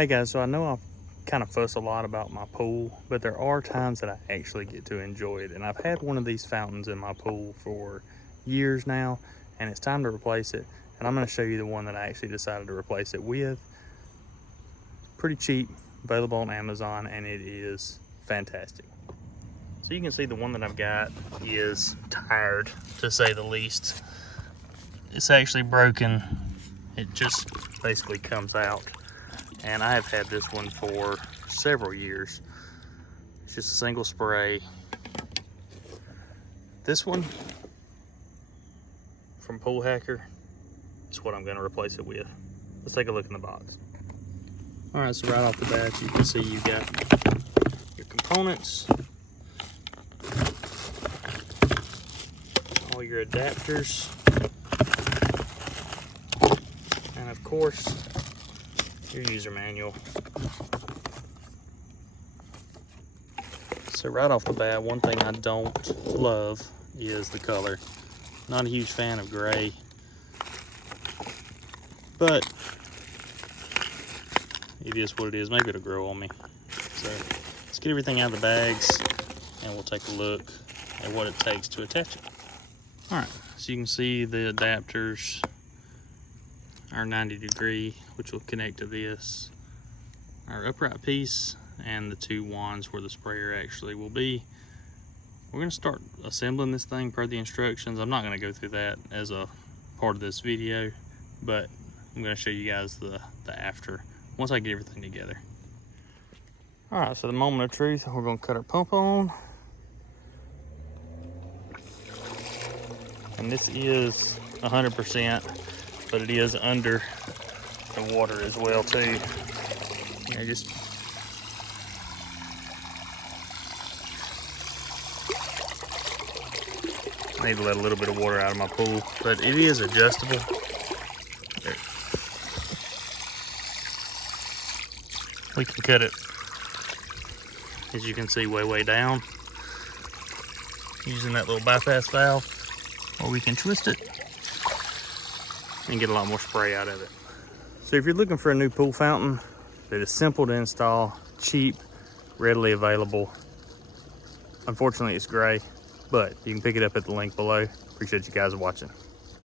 Hey guys, so I know I kind of fuss a lot about my pool, but there are times that I actually get to enjoy it. And I've had one of these fountains in my pool for years now, and it's time to replace it. And I'm going to show you the one that I actually decided to replace it with. Pretty cheap, available on Amazon, and it is fantastic. So you can see the one that I've got is tired, to say the least. It's actually broken. It just basically comes out. And I have had this one for several years. It's just a single spray. This one from Pool Hacker is what I'm going to replace it with. Let's take a look in the box. All right, so right off the bat, you can see you got your components, all your adapters, and of course, your user manual. So right off the bat, one thing I don't love is the color. Not a huge fan of gray, but it is what it is. Maybe it'll grow on me. So let's get everything out of the bags and we'll take a look at what it takes to attach it. All right, so you can see the adapters our 90°, which will connect to this, our upright piece, and the two wands where the sprayer actually will be. We're going to start assembling this thing per the instructions. I'm not going to go through that as a part of this video, but I'm going to show you guys the after once I get everything together. All right, so the moment of truth, we're going to cut our pump on. And this is 100%. But it is under the water as well too. You know, just I need to let a little bit of water out of my pool, but it is adjustable. There. We can cut it, as you can see, way down using that little bypass valve, or we can twist it and get a lot more spray out of it. So if you're looking for a new pool fountain that is simple to install, cheap, readily available, unfortunately it's gray, but you can pick it up at the link below. Appreciate you guys watching.